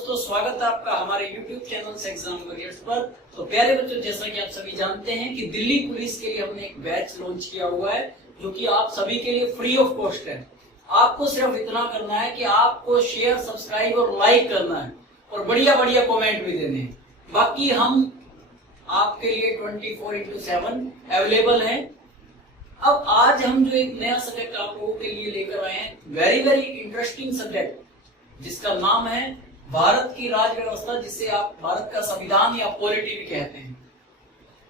दोस्तों, स्वागत है आपका हमारे YouTube चैनल से एग्जाम वॉरियर्स पर। तो प्यारे बच्चों, जैसा कि आप सभी जानते हैं कि दिल्ली पुलिस के लिए हमने एक बैच लॉन्च किया हुआ है जो कि आप सभी के लिए फ्री ऑफ कॉस्ट है। आपको सिर्फ इतना करना है कि आपको शेयर, सब्सक्राइब और लाइक करना है और बढ़िया बढ़िया कमेंट भी देने हैं। बाकी हम आपके लिए 24/7 अवेलेबल हैं। अब आज हम जो एक नया सब्जेक्ट आप लोगों के लिए लेकर आए हैं, वेरी वेरी इंटरेस्टिंग सब्जेक्ट, जिसका नाम है भारत की राज व्यवस्था, जिसे आप भारत का संविधान या पॉलिटी भी कहते हैं।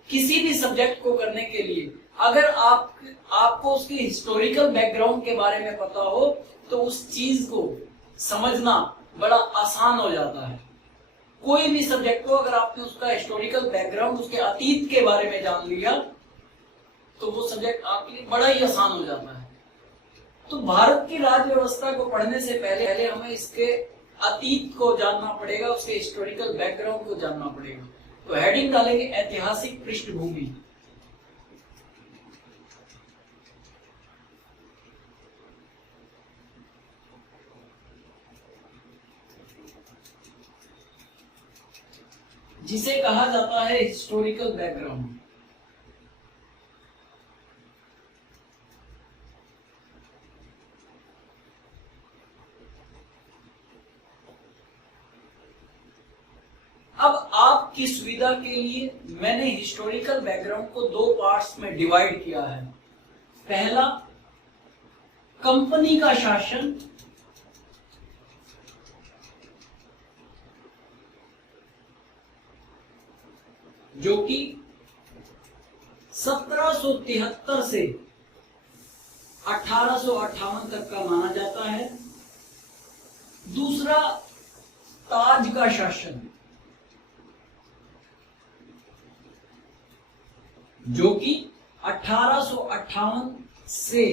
किसी भी सब्जेक्ट को करने के लिए अगर आपको उसकी हिस्टोरिकल बैकग्राउंड के बारे में पता हो तो उस चीज को समझना बड़ा आसान हो जाता है। कोई भी सब्जेक्ट को अगर आपने उसका हिस्टोरिकल बैकग्राउंड, उसके अतीत के बारे में जान लिया तो वो सब्जेक्ट आपके लिए बड़ा ही आसान हो जाता है। तो भारत की राज व्यवस्था को पढ़ने से पहले हमें इसके अतीत को जानना पड़ेगा, उसके हिस्टोरिकल बैकग्राउंड को जानना पड़ेगा। तो हेडिंग डालेंगे ऐतिहासिक पृष्ठभूमि। जिसे कहा जाता है हिस्टोरिकल बैकग्राउंड। अब आपकी सुविधा के लिए मैंने हिस्टोरिकल बैकग्राउंड को दो पार्ट्स में डिवाइड किया है। पहला, कंपनी का शासन, जो कि 1773 से 1858 तक का माना जाता है। दूसरा, ताज का शासन, जो कि 1858 से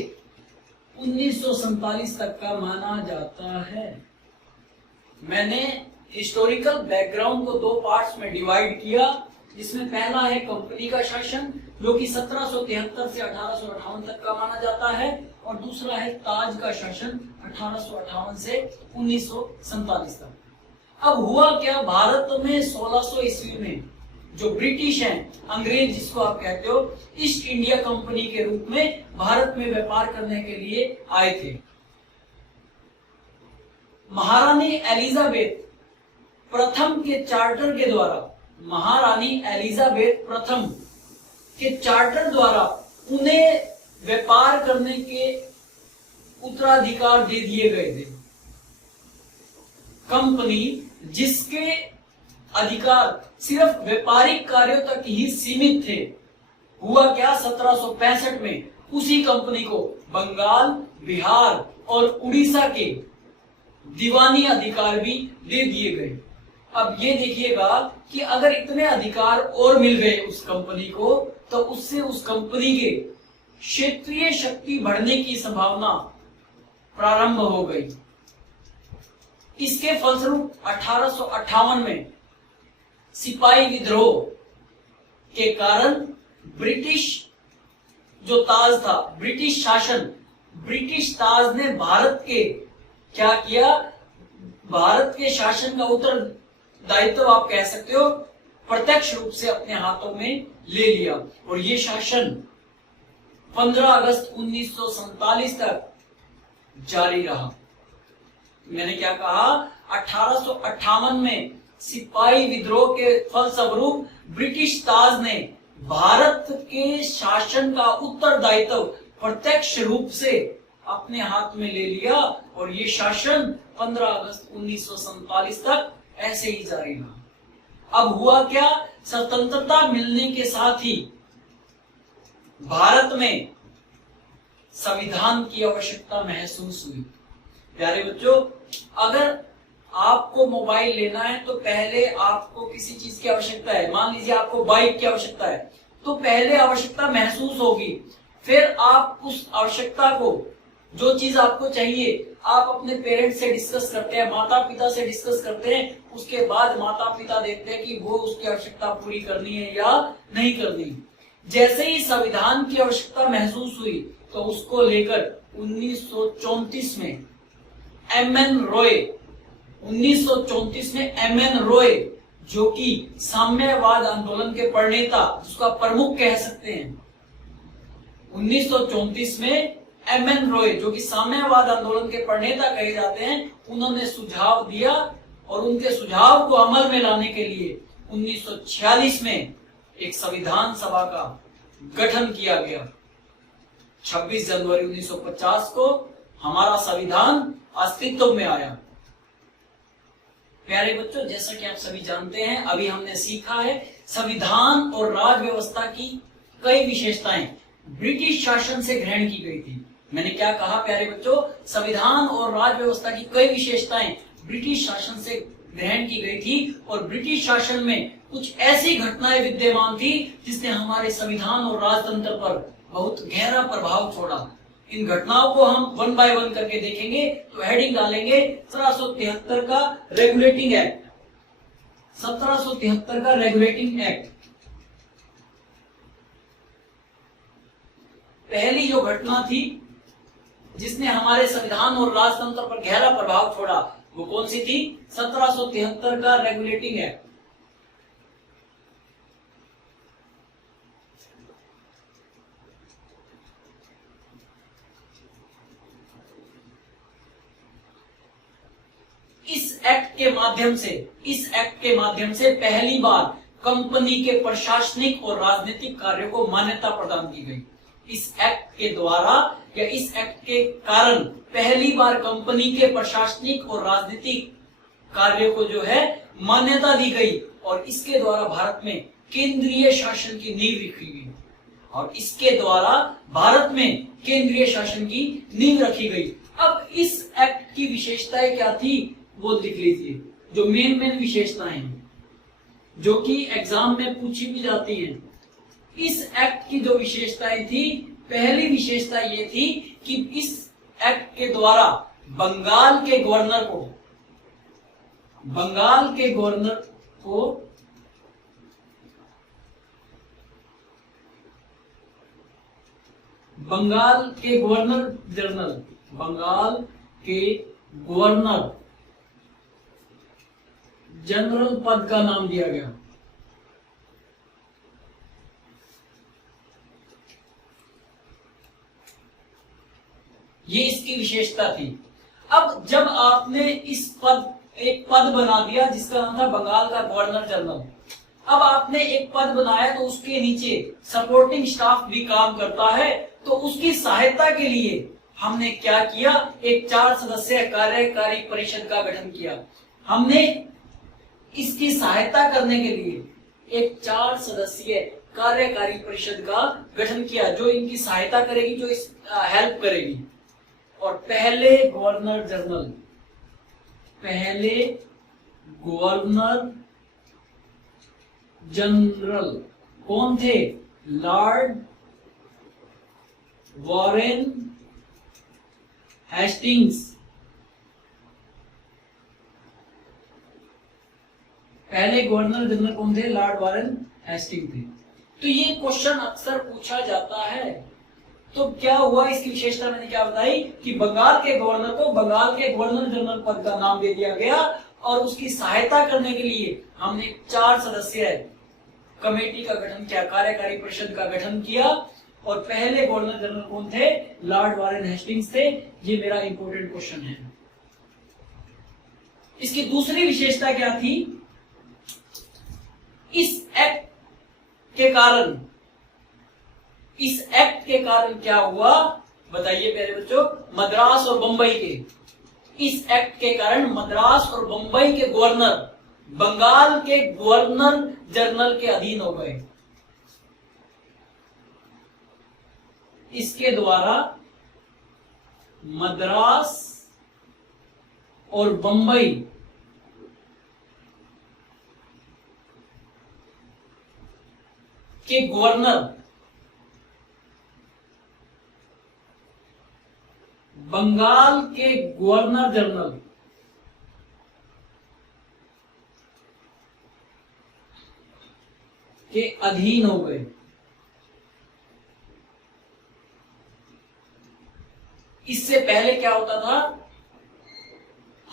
1947 तक का माना जाता है। मैंने हिस्टोरिकल बैकग्राउंड को दो पार्ट्स में डिवाइड किया, जिसमें पहला है कंपनी का शासन, जो कि 1773 से 1858 तक का माना जाता है, और दूसरा है ताज का शासन 1858 से 1947 तक। अब हुआ क्या, भारत में 1600 ईस्वी में जो ब्रिटिश हैं, अंग्रेज जिसको आप कहते हो, ईस्ट इंडिया कंपनी के रूप में भारत में व्यापार करने के लिए आए थे। महारानी एलिजाबेथ प्रथम के चार्टर के द्वारा, महारानी एलिजाबेथ प्रथम के चार्टर द्वारा उन्हें व्यापार करने के उत्तराधिकार दे दिए गए थे। कंपनी जिसके अधिकार सिर्फ व्यापारिक कार्यों तक ही सीमित थे, हुआ क्या, 1765 में उसी कंपनी को बंगाल, बिहार और उड़ीसा के दीवानी अधिकार भी दे दिए गए। अब ये देखिएगा कि अगर इतने अधिकार और मिल गए उस कंपनी को, तो उससे उस कंपनी के क्षेत्रीय शक्ति बढ़ने की संभावना प्रारंभ हो गई। इसके फलस्वरूप 1858 में सिपाही विद्रोह के कारण ब्रिटिश जो ताज था, ब्रिटिश शासन, ब्रिटिश ताज ने भारत के क्या किया, भारत के शासन का उत्तरदायित्व आप कह सकते हो प्रत्यक्ष रूप से अपने हाथों में ले लिया, और ये शासन 15 अगस्त 1947 तक जारी रहा। मैंने क्या कहा, 1858 में सिपाही विद्रोह के फलस्वरूप ब्रिटिश ताज ने भारत के शासन का उत्तरदायित्व प्रत्यक्ष रूप से अपने हाथ में ले लिया, और ये शासन 15 अगस्त 1947 तक ऐसे ही जारी रहा। अब हुआ क्या, स्वतंत्रता मिलने के साथ ही भारत में संविधान की आवश्यकता महसूस हुई। प्यारे बच्चों, अगर आपको मोबाइल लेना है तो पहले आपको किसी चीज की आवश्यकता है। मान लीजिए आपको बाइक की आवश्यकता है, तो पहले आवश्यकता महसूस होगी, फिर आप उस आवश्यकता को, जो चीज आपको चाहिए, आप अपने पेरेंट्स से डिस्कस करते हैं, माता पिता से डिस्कस करते हैं। उसके बाद माता पिता देखते हैं कि वो उसकी आवश्यकता पूरी करनी है या नहीं करनी। जैसे ही संविधान की आवश्यकता महसूस हुई तो उसको लेकर 1934 में एम एन रॉय 1934 में एमएन रॉय, जो कि साम्यवाद आंदोलन के प्रणेता, जिसका प्रमुख कह सकते हैं, 1934 में एमएन रॉय, जो कि साम्यवाद आंदोलन के प्रणेता कहे जाते हैं, उन्होंने सुझाव दिया और उनके सुझाव को अमल में लाने के लिए 1946 में एक संविधान सभा का गठन किया गया। 26 जनवरी 1950 को हमारा संविधान अस्तित्व में आया। प्यारे बच्चों, जैसा कि आप सभी जानते हैं, अभी हमने सीखा है संविधान और राज व्यवस्था की कई विशेषताएं ब्रिटिश शासन से ग्रहण की गई थी। मैंने क्या कहा प्यारे बच्चों? संविधान और राज व्यवस्था की कई विशेषताएं ब्रिटिश शासन से ग्रहण की गई थी और ब्रिटिश शासन में कुछ ऐसी घटनाएं विद्यमान थी जिसने हमारे संविधान और राजतंत्र पर बहुत गहरा प्रभाव छोड़ा। इन घटनाओं को हम वन बाय वन करके देखेंगे। तो हेडिंग डालेंगे 1773 का रेगुलेटिंग एक्ट। 1773 का रेगुलेटिंग एक्ट। पहली जो घटना थी जिसने हमारे संविधान और राजतंत्र पर गहरा प्रभाव छोड़ा, वो कौन सी थी? 1773 का रेगुलेटिंग एक्ट। इस एक्ट के माध्यम से पहली बार कंपनी के प्रशासनिक और राजनीतिक कार्यों को मान्यता प्रदान की गई। इस एक्ट के द्वारा या इस एक्ट के कारण पहली बार कंपनी के प्रशासनिक और राजनीतिक कार्यों को जो है मान्यता दी गई और इसके द्वारा भारत में केंद्रीय शासन की नींव रखी गई और इसके द्वारा भारत में केंद्रीय शासन की नींव रखी गई। अब इस एक्ट की विशेषताएं क्या थी वो लिख लीजिए, जो मेन विशेषताएं हैं जो कि एग्जाम में पूछी भी जाती हैं। इस एक्ट की जो विशेषताएं थी, पहली विशेषता ये थी कि इस एक्ट के द्वारा बंगाल के गवर्नर को बंगाल के गवर्नर जनरल पद का नाम दिया गया। ये इसकी विशेषता थी। अब जब आपने एक पद बना दिया जिसका नाम था बंगाल का गवर्नर जनरल, अब आपने एक पद बनाया तो उसके नीचे सपोर्टिंग स्टाफ भी काम करता है, तो उसकी सहायता के लिए हमने क्या किया? एक 4 सदस्यीय कार्यकारी परिषद का गठन किया। हमने इसकी सहायता करने के लिए एक 4 सदस्यीय कार्यकारी परिषद का गठन किया जो इनकी सहायता करेगी, जो इस हेल्प करेगी। और पहले गवर्नर जनरल कौन थे? Lord Warren Hastings. पहले गवर्नर जनरल कौन थे? लॉर्ड वॉरेन हेस्टिंग्स थे। तो ये क्वेश्चन अक्सर पूछा जाता है। तो क्या हुआ? इसकी विशेषता मैंने क्या बताई कि बंगाल के गवर्नर को बंगाल के गवर्नर जनरल पद का नाम दे दिया गया और उसकी सहायता करने के लिए हमने 4 सदस्यीय कमेटी का गठन किया, कार्यकारी परिषद का गठन किया। और पहले गवर्नर जनरल कौन थे? लॉर्ड वॉरेन हेस्टिंग्स थे। ये मेरा इंपॉर्टेंट क्वेश्चन है। इसकी दूसरी विशेषता क्या थी? इस एक्ट के कारण क्या हुआ बताइए प्यारे बच्चों? मद्रास और बंबई के इस एक्ट के कारण मद्रास और बंबई के गवर्नर बंगाल के गवर्नर जनरल के अधीन हो गए। इसके द्वारा मद्रास और बंबई के गवर्नर बंगाल के गवर्नर जनरल के अधीन हो गए। इससे पहले क्या होता था?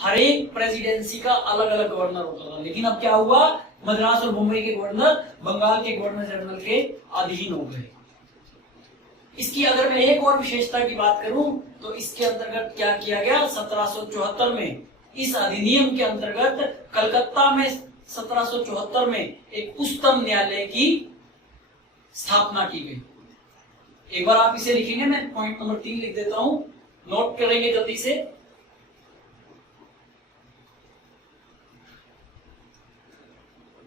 हर एक प्रेसिडेंसी का अलग अलग गवर्नर होता था, लेकिन अब क्या हुआ, मद्रास और मुंबई के गवर्नर बंगाल के गवर्नर जनरल के अधीन हो गए। इसकी अगर मैं एक और विशेषता की बात करूं तो इसके अंतर्गत क्या किया गया, 1774 में इस अधिनियम के अंतर्गत कलकत्ता में 1774 में एक उच्चतम न्यायालय की स्थापना की गई। एक बार आप इसे लिखेंगे, मैं पॉइंट नंबर 3 लिख देता हूं, नोट करेंगे जल्दी से।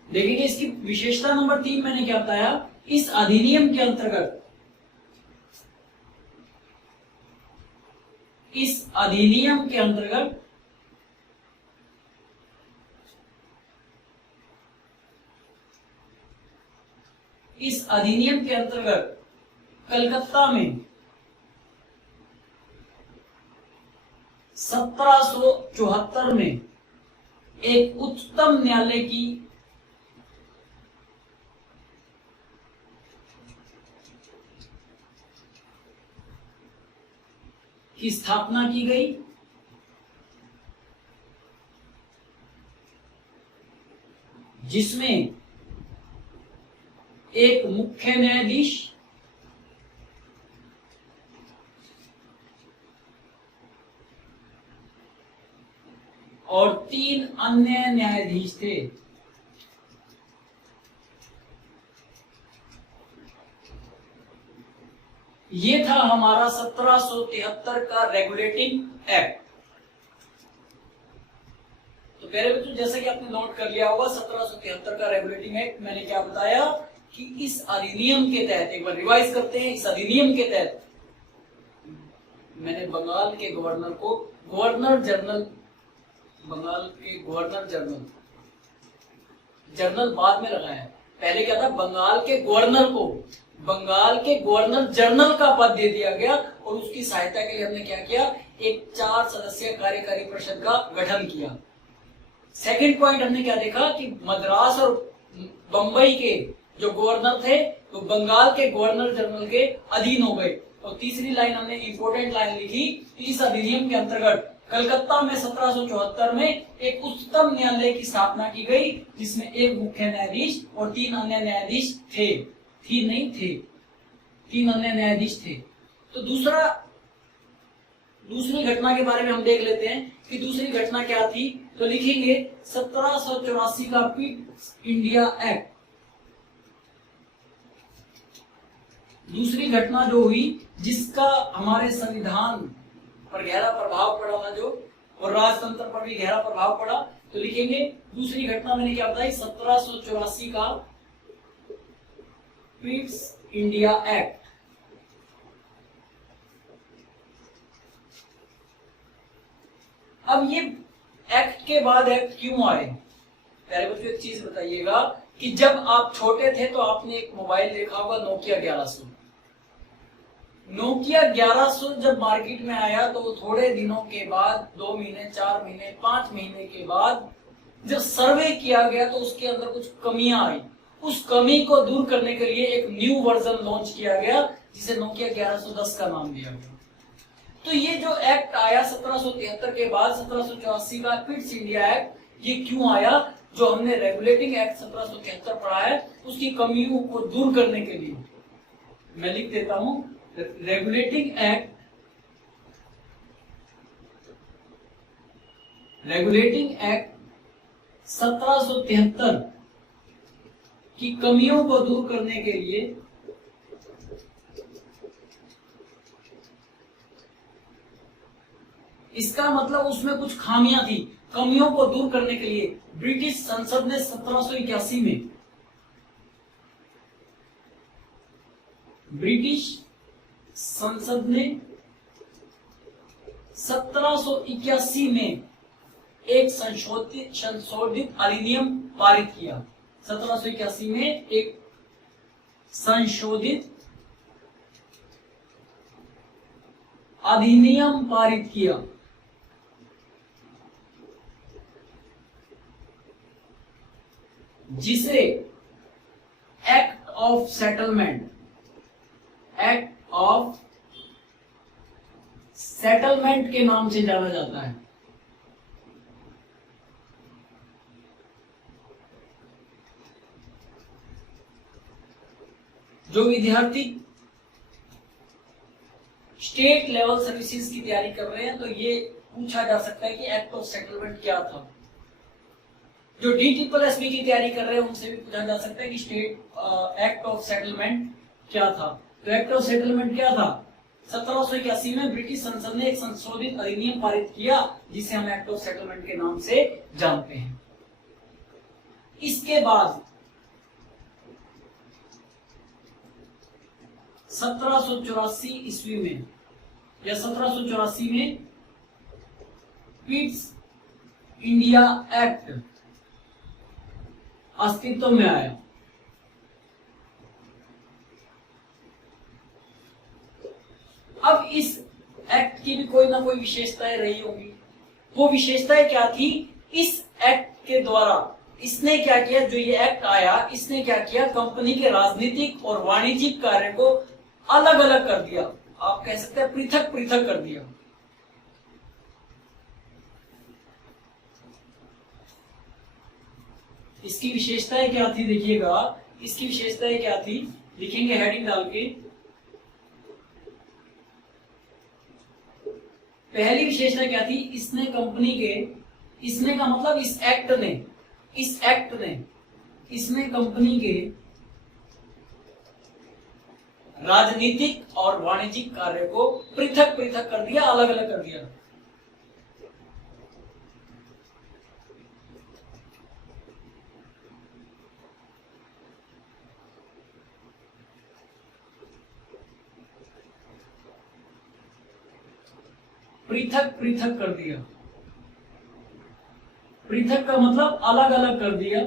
देखिए इसकी विशेषता नंबर 3 मैंने क्या बताया, इस अधिनियम के अंतर्गत, इस अधिनियम के अंतर्गत इस अधिनियम के अंतर्गत कलकत्ता में 1774 में एक उच्चतम न्यायालय की स्थापना की गई, जिसमें एक मुख्य न्यायाधीश और 3 अन्य न्यायाधीश थे। ये था हमारा 1773 का रेगुलेटिंग एक्ट। तो प्यारे बच्चों, जैसा कि आपने नोट कर लिया होगा, 1773 का रेगुलेटिंग एक्ट, मैंने क्या बताया कि इस अधिनियम के तहत, एक बार रिवाइज करते हैं, इस अधिनियम के तहत मैंने बंगाल के गवर्नर को गवर्नर जनरल, बंगाल के गवर्नर जनरल, जनरल बाद में लगाया, पहले क्या था, बंगाल के गवर्नर को बंगाल के गवर्नर जनरल का पद दे दिया गया और उसकी सहायता के लिए हमने क्या किया, एक 4 सदस्यीय कार्यकारी परिषद का गठन किया। सेकंड पॉइंट हमने क्या देखा कि मद्रास और बंबई के जो गवर्नर थे तो बंगाल के गवर्नर जनरल के अधीन हो गए। और तीसरी लाइन हमने इंपोर्टेंट लाइन लिखी, इस अधिनियम के अंतर्गत कलकत्ता में 1774 में एक उच्चतम न्यायालय की स्थापना की गई, जिसमें एक मुख्य न्यायाधीश और 3 अन्य न्यायाधीश थे, 3 नहीं थे, 3 अन्य न्यायाधीश थे। तो दूसरी घटना के बारे में हम देख लेते हैं कि दूसरी घटना क्या थी। तो लिखेंगे 1784 का क्विट इंडिया एक्ट। दूसरी घटना जो हुई जिसका हमारे संविधान पर गहरा प्रभाव पड़ा था, जो और राजतंत्र पर भी गहरा प्रभाव पड़ा, तो लिखेंगे दूसरी घटना मैंने क्या बताई, 1784 का क्विट इंडिया एक्ट। अब ये एक्ट के बाद एक्ट क्यों आए, प्यारे बच्चों एक चीज बताइएगा कि जब आप छोटे थे तो आपने एक मोबाइल देखा होगा नोकिया 1100। नोकिया 1100 जब मार्केट में आया तो थोड़े दिनों के बाद, 2 महीने, 4 महीने, 5 महीने के बाद जब सर्वे किया गया तो उसके अंदर कुछ कमियां आई। उस कमी को दूर करने के लिए एक न्यू वर्जन लॉन्च किया गया जिसे नोकिया 1110 का नाम दिया गया। तो ये जो एक्ट आया 1773 के बाद, 1784 का क्विट इंडिया एक्ट, ये क्यों आया, जो हमने रेगुलेटिंग एक्ट 1773 पढ़ा है उसकी कमियों को दूर करने के लिए। मैं लिख देता हूं, रेगुलेटिंग एक्ट 1773 की कमियों को दूर करने के लिए इसका मतलब उसमें कुछ खामियां थी, कमियों को दूर करने के लिए ब्रिटिश संसद ने 1781 में, ब्रिटिश संसद ने 1781 में एक संशोधित अधिनियम पारित किया। 1781 में एक संशोधित अधिनियम पारित किया जिसे act of settlement, act of settlement के नाम से जाना जाता है। जो विद्यार्थी स्टेट लेवल सर्विसेज की तैयारी कर रहे हैं तो ये पूछा जा सकता है कि एक्ट ऑफ सेटलमेंट क्या था। जो DSSB की तैयारी कर रहे हैं उनसे भी पूछा जा सकता है कि स्टेट एक्ट ऑफ सेटलमेंट क्या था। तो एक्ट ऑफ सेटलमेंट क्या था? 1781 में ब्रिटिश संसद ने एक संशोधित अधिनियम पारित किया जिसे हम एक्ट ऑफ सेटलमेंट के नाम से जानते हैं। इसके बाद 1784 ईस्वी में या 1784 में पिट्स इंडिया एक्ट अस्तित्व में आया। अब इस एक्ट की भी कोई ना कोई विशेषताएं रही होंगी। वो विशेषताएं क्या थी? इस एक्ट के द्वारा इसने क्या किया, जो ये एक्ट आया इसने क्या किया, कंपनी के राजनीतिक और वाणिज्यिक कार्य को अलग अलग कर दिया। आप कह सकते हैं पृथक पृथक कर दिया। इसकी विशेषताएं क्या थी देखिएगा, इसकी विशेषताएं क्या थी लिखेंगे हेडिंग डाल के। पहली विशेषता क्या थी? इसने कंपनी के, इसने का मतलब इस एक्ट ने इसने कंपनी के राजनीतिक और वाणिज्यिक कार्य को पृथक पृथक कर दिया, अलग अलग कर दिया। पृथक पृथक कर दिया। पृथक का मतलब अलग अलग कर दिया।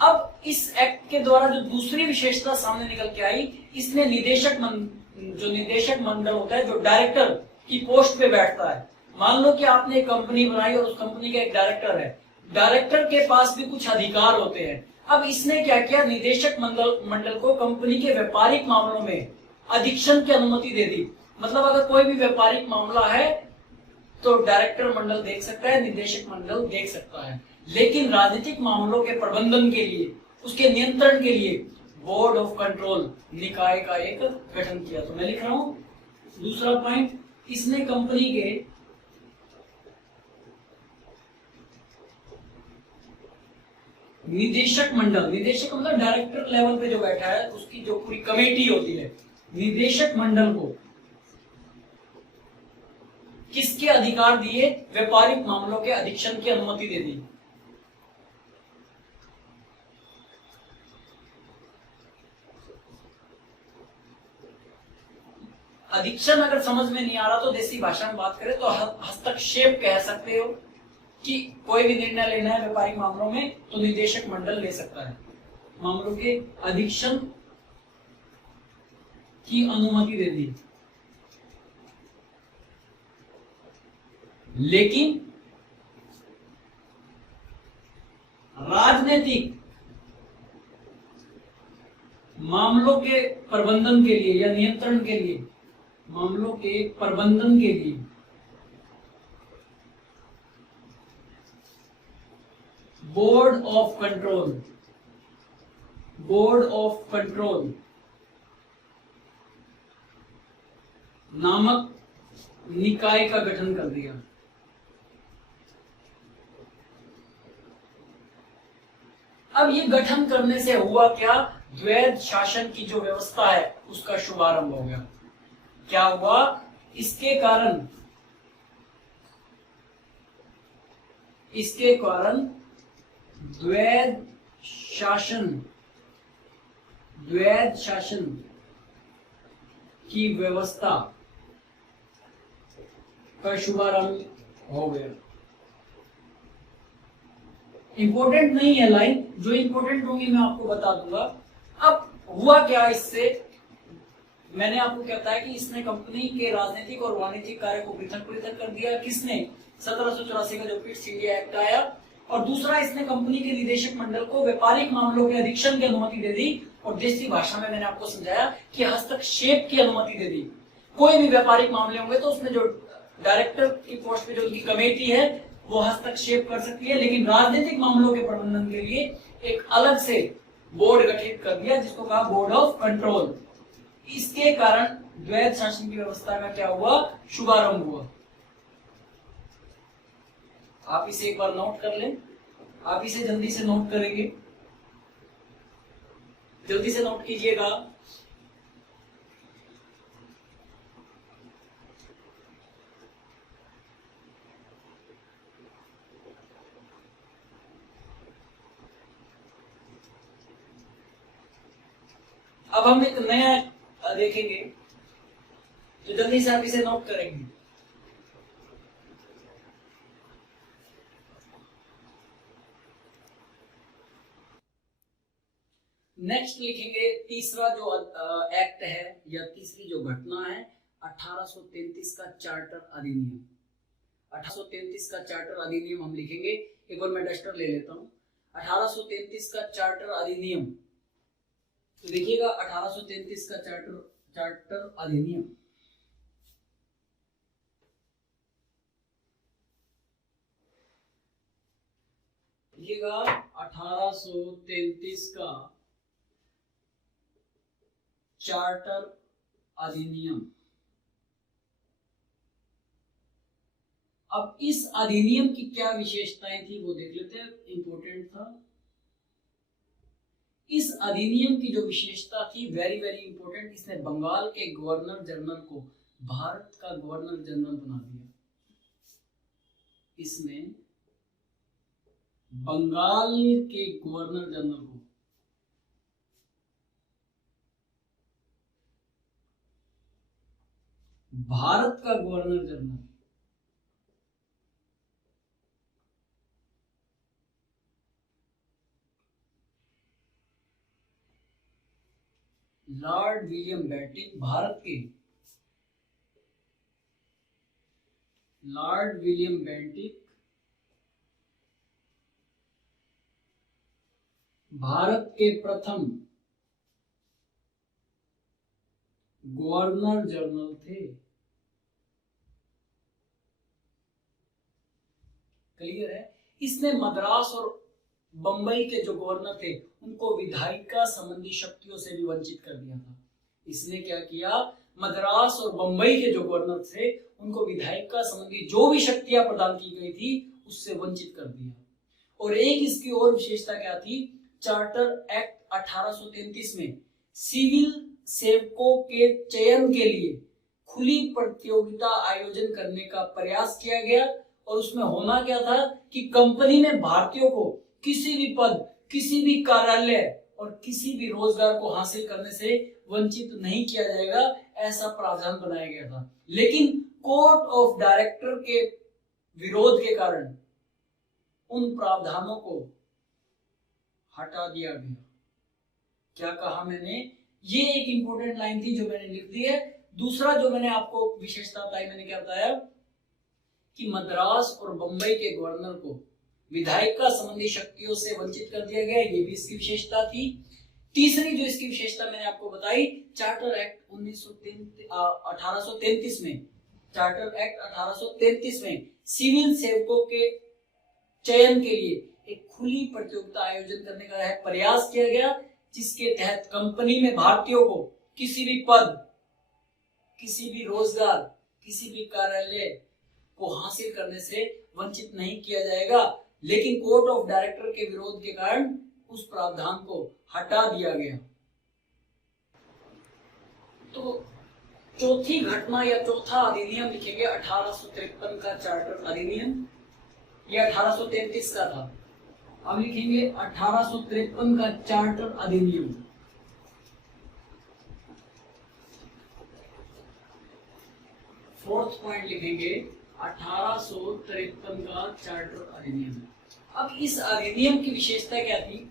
अब इस एक्ट के द्वारा जो दूसरी विशेषता सामने निकल के आई, इसने जो निदेशक मंडल होता है, जो डायरेक्टर की पोस्ट पे बैठता है। मान लो कि आपने एक कंपनी बनाई और उस कंपनी का एक डायरेक्टर है, डायरेक्टर के पास भी कुछ अधिकार होते हैं। अब इसने क्या किया, निदेशक मंडल को कंपनी के व्यापारिक मामलों में अधीक्षण की अनुमति दे दी। मतलब अगर कोई भी व्यापारिक मामला है तो डायरेक्टर मंडल देख सकता है, निदेशक मंडल देख सकता है। लेकिन राजनीतिक मामलों के प्रबंधन के लिए, उसके नियंत्रण के लिए बोर्ड ऑफ कंट्रोल निकाय का एक गठन किया। तो मैं लिख रहा हूं दूसरा पॉइंट, इसने कंपनी के निदेशक मंडल, निदेशक मतलब डायरेक्टर लेवल पे जो बैठा है उसकी जो पूरी कमेटी होती है, निदेशक मंडल को किसके अधिकार दिए? व्यापारिक मामलों के अधीक्षण की अनुमति दे दी। अधीक्षण अगर समझ में नहीं आ रहा तो देसी भाषा में बात करें तो हस्तक्षेप कह सकते हो कि कोई भी निर्णय लेना है व्यापारिक मामलों में तो निदेशक मंडल ले सकता है। मामलों के अधीक्षण की अनुमति दे दी। लेकिन राजनीतिक मामलों के प्रबंधन के लिए या नियंत्रण के लिए, मामलों के प्रबंधन के लिए बोर्ड ऑफ कंट्रोल नामक निकाय का गठन कर दिया। अब ये गठन करने से हुआ क्या? द्वैध शासन की जो व्यवस्था है उसका शुभारंभ हो गया। क्या हुआ? इसके कारण द्वैध शासन की व्यवस्था का शुभारंभ हो गया। इंपॉर्टेंट नहीं है लाइन, जो इंपॉर्टेंट होंगी मैं आपको बता दूंगा। अब हुआ क्या इससे? मैंने आपको क्या बताया कि इसने कंपनी के राजनीतिक और वाणिज्यिक कार्य को पृथक पृथक कर दिया। किसने? 1784 का जो पिट्स इंडिया एक्ट आया। और दूसरा, इसने कंपनी के निदेशक मंडल को व्यापारिक मामलों के अधीक्षण की अनुमति दे दी। और देसी भाषा में मैंने आपको समझाया कि हस्तक्षेप की अनुमति दे दी। कोई भी व्यापारिक मामले होंगे तो उसमें जो डायरेक्टर की पोस्ट पे जो उनकी कमेटी है वो हस्तक्षेप कर सकती है, लेकिन राजनीतिक मामलों के प्रबंधन के लिए एक अलग से बोर्ड गठित कर दिया जिसको कहा बोर्ड ऑफ कंट्रोल। इसके कारण द्वैध शासन की व्यवस्था का क्या हुआ, शुभारंभ हुआ। आप इसे एक बार नोट कर लें, आप इसे जल्दी से नोट करेंगे, जल्दी से नोट कीजिएगा। अब हम एक नया देखेंगे, तो जल्दी से आप इसे नोट करेंगे। नेक्स्ट लिखेंगे तीसरा जो एक्ट है या तीसरी जो घटना है 1833 का चार्टर अधिनियम। 1833 का चार्टर अधिनियम हम लिखेंगे। एक बार मैं डस्टर ले लेता हूं। 1833 का चार्टर अधिनियम, तो देखिएगा 1833 का चार्टर अधिनियम देखिएगा 1833 का चार्टर अधिनियम। अब इस अधिनियम की क्या विशेषताएं थी वो देख लेते हैं, इंपॉर्टेंट था। इस अधिनियम की जो विशेषता थी वेरी वेरी इंपॉर्टेंट, इसने बंगाल के गवर्नर जनरल को भारत का गवर्नर जनरल बना दिया। इसने बंगाल के गवर्नर जनरल को भारत का governor general Lord William Bentinck, Bharat के लॉर्ड विलियम बेंटिक भारत के प्रथम गवर्नर जनरल थे। क्लियर है। इसने मद्रास और बंबई के जो गवर्नर थे उनको विधायिका संबंधी शक्तियों से भी वंचित कर दिया था। इसने क्या किया, मद्रास और बंबई के जो गवर्नर थे उनको विधायिका संबंधी जो भी शक्तियां प्रदान की गई थी उससे वंचित कर दिया। और एक इसकी और विशेषता क्या थी, चार्टर एक्ट 1833 में सिविल सेवकों के चयन के लिए खुली प्रतियोगिता आयोजन करने का प्रयास किया गया। और उसमें होना क्या था कि कंपनी में भारतीयों को किसी भी पद, किसी भी कार्यालय और किसी भी रोजगार को हासिल करने से वंचित नहीं किया जाएगा, ऐसा प्रावधान बनाया गया था। लेकिन कोर्ट ऑफ डायरेक्टर के विरोध के कारण उन प्रावधानों को हटा दिया गया। क्या कहा मैंने, ये एक इंपॉर्टेंट लाइन थी जो मैंने लिख दी है। दूसरा जो मैंने आपको विशेषता बताई, मैंने क्या बताया कि मद्रास और बंबई के गवर्नर को विधायिका संबंधी शक्तियों से वंचित कर दिया गया, ये भी इसकी विशेषता थी। तीसरी जो इसकी विशेषता मैंने आपको बताई, चार्टर एक्ट 1833 में, चार्टर एक्ट 1833 में सिविल सेवकों के चयन के लिए एक खुली प्रतियोगिता आयोजन करने का प्रयास किया गया, जिसके तहत कंपनी में भारतीयों को किसी भी पद, किसी भी रोजगार, किसी भी कार्यालय को हासिल करने से वंचित नहीं किया जाएगा। लेकिन कोर्ट ऑफ डायरेक्टर के विरोध के कारण उस प्रावधान को हटा दिया गया। तो चौथी घटना या चौथा अधिनियम लिखेंगे 1853 का चार्टर अधिनियम। यह 1833 का था। अब लिखेंगे 1853 का चार्टर अधिनियम। फोर्थ पॉइंट लिखेंगे 1853 का चार्टर अधिनियम। अब इस अधिनियम की विशेषता क्या थी,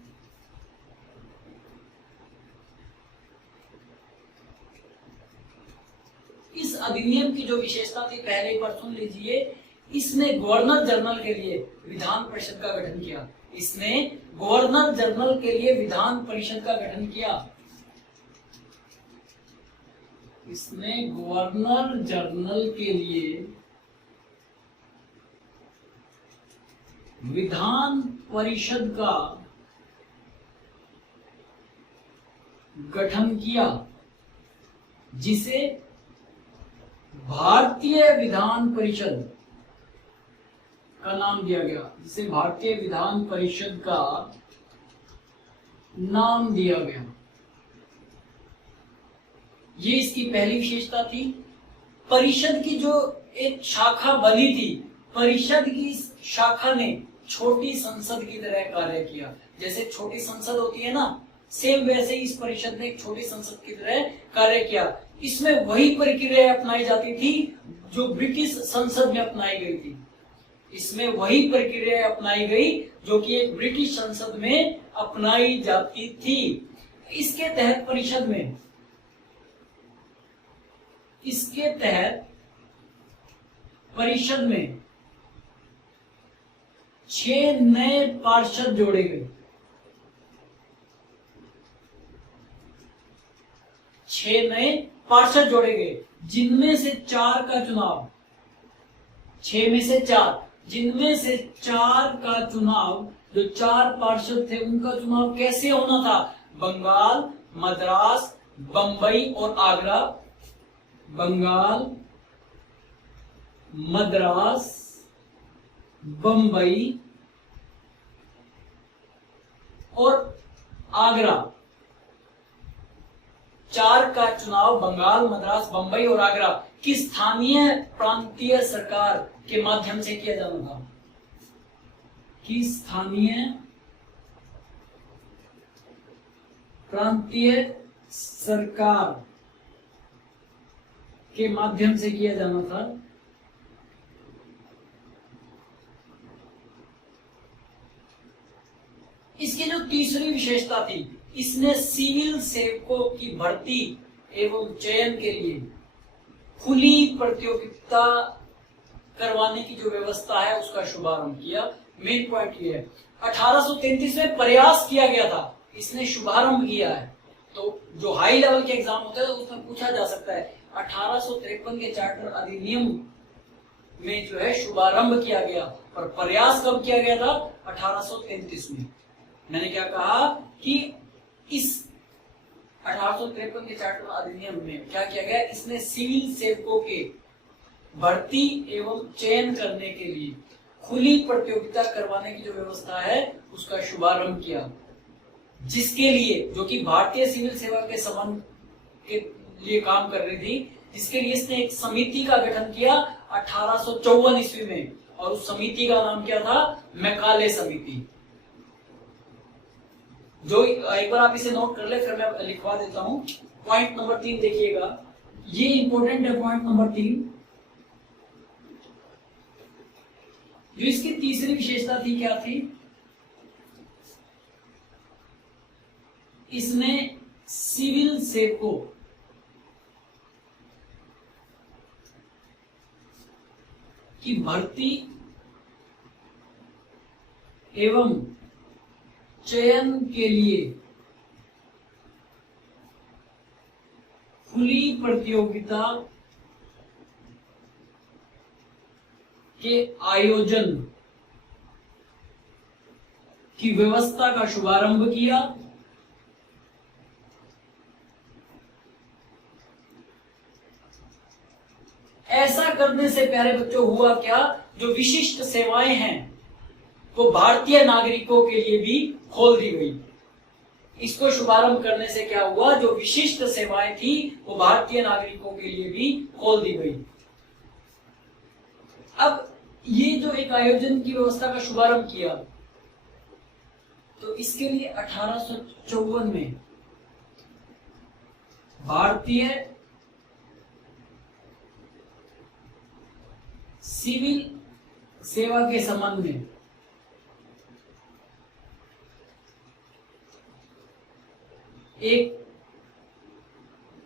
इस अधिनियम की जो विशेषता थी पहले एक बार सुन लीजिए। इसने गवर्नर जनरल के लिए विधान परिषद का गठन किया। इसने गवर्नर जनरल के लिए विधान परिषद का गठन किया। इसने गवर्नर जनरल के लिए विधान परिषद का गठन किया, जिसे भारतीय विधान परिषद का नाम दिया गया, जिसे भारतीय विधान परिषद का नाम दिया गया। ये इसकी पहली विशेषता थी। परिषद की जो एक शाखा बनी थी, परिषद की शाखा ने छोटी संसद की तरह कार्य किया। जैसे छोटी संसद होती है ना, सेम वैसे ही इस परिषद ने एक छोटी संसद की तरह कार्य किया। इसमें वही प्रक्रिया अपनाई जाती थी जो ब्रिटिश संसद में अपनाई गई थी। इसमें वही प्रक्रिया अपनाई गई जो कि एक ब्रिटिश संसद में अपनाई जाती थी। इसके तहत परिषद में, इसके तहत परिषद में 6 नए पार्षद जोड़े गए। 6 नए पार्षद जोड़े गए, जिनमें से 4 का चुनाव, 6 में से 4, जिनमें से 4 का चुनाव, जो 4 पार्षद थे उनका चुनाव कैसे होना था? बंगाल, मद्रास, बंबई और आगरा। बंगाल, मद्रास, बंबई और आगरा। 4 का चुनाव बंगाल, मद्रास, बंबई और आगरा की स्थानीय प्रांतीय सरकार के माध्यम से किया जाना था। कि स्थानीय प्रांतीय सरकार के माध्यम से किया जाना था। इसकी जो तीसरी विशेषता थी, इसने सिविल सेवकों की भर्ती एवं चयन के लिए खुली प्रतियोगिता करवाने की जो व्यवस्था है उसका शुभारंभ किया। मेन पॉइंट ये है, 1833 में प्रयास किया गया था, इसने शुभारंभ किया है। तो जो हाई लेवल के एग्जाम होते हैं उसमें पूछा जा सकता है 1853 के चार्टर अधिनियम में जो है शुभारंभ किया गया, और प्रयास कब किया गया था? 1833 में। मैंने क्या कहा कि इस 1853 के चार्टर अधिनियम में क्या किया गया? इसने सिविल सेवकों के भर्ती एवं चयन करने के लिए खुली प्रतियोगिता करवाने की जो व्यवस्था है उसका शुभारंभ किया, जिसके लिए, जो कि भारतीय सिविल सेवा के संबंध के लिए काम कर रही थी, जिसके लिए इसने एक समिति का गठन किया 1854 ईस्वी में, और उस समिति का नाम क्या था? मैकाले समिति। जो एक बार आप इसे नोट कर ले, फिर मैं लिखवा देता हूं। पॉइंट नंबर 3 देखिएगा, ये इंपॉर्टेंट है। पॉइंट नंबर 3, जो इसकी तीसरी विशेषता थी, क्या थी? इसने सिविल सेवकों की भर्ती एवं चयन के लिए खुली प्रतियोगिता के आयोजन की व्यवस्था का शुभारंभ किया। ऐसा करने से प्यारे बच्चों हुआ क्या? जो विशिष्ट सेवाएं हैं वो भारतीय नागरिकों के लिए भी खोल दी गई। इसको शुभारंभ करने से क्या हुआ? जो विशिष्ट सेवाएं थी वो भारतीय नागरिकों के लिए भी खोल दी गई। अब ये जो एक आयोजन की व्यवस्था का शुभारंभ किया, तो इसके लिए 1854 में भारतीय सिविल सेवा के संबंध में एक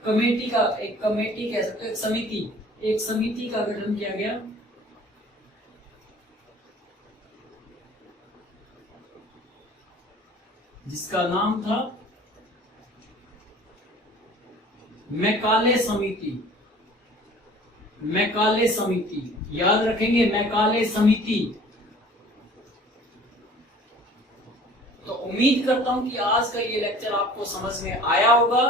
कमेटी कह सकते हो, एक समिति का गठन किया गया, जिसका नाम था मैकाले समिति। मैकाले समिति, याद रखेंगे, मैकाले समिति। तो उम्मीद करता हूं कि आज का ये लेक्चर आपको समझ में आया होगा।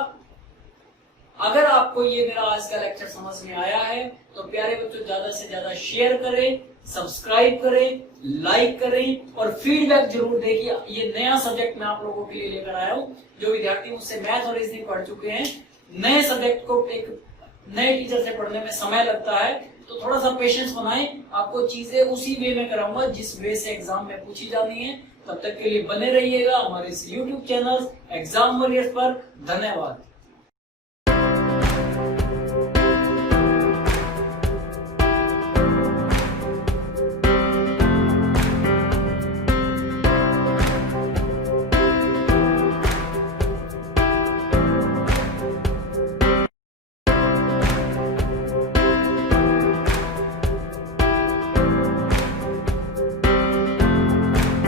अगर आपको ये मेरा आज का लेक्चर समझ में आया है तो प्यारे बच्चों ज्यादा से ज्यादा शेयर करें, सब्सक्राइब करें, लाइक करें और फीडबैक जरूर देखिए। ये नया सब्जेक्ट मैं आप लोगों के लिए लेकर आया हूं। जो विद्यार्थी मुझसे मैथ और रीजनिंग पढ़ चुके हैं, नए सब्जेक्ट को एक नए टीचर से पढ़ने में समय लगता है, तो थोड़ा सा पेशेंस बनाएं। आपको चीजें उसी वे में कराऊंगा जिस वे से एग्जाम में पूछी जानी है। तब तक के लिए बने रहिएगा हमारे इस YouTube चैनल एग्जाम वॉरियर्स पर। धन्यवाद।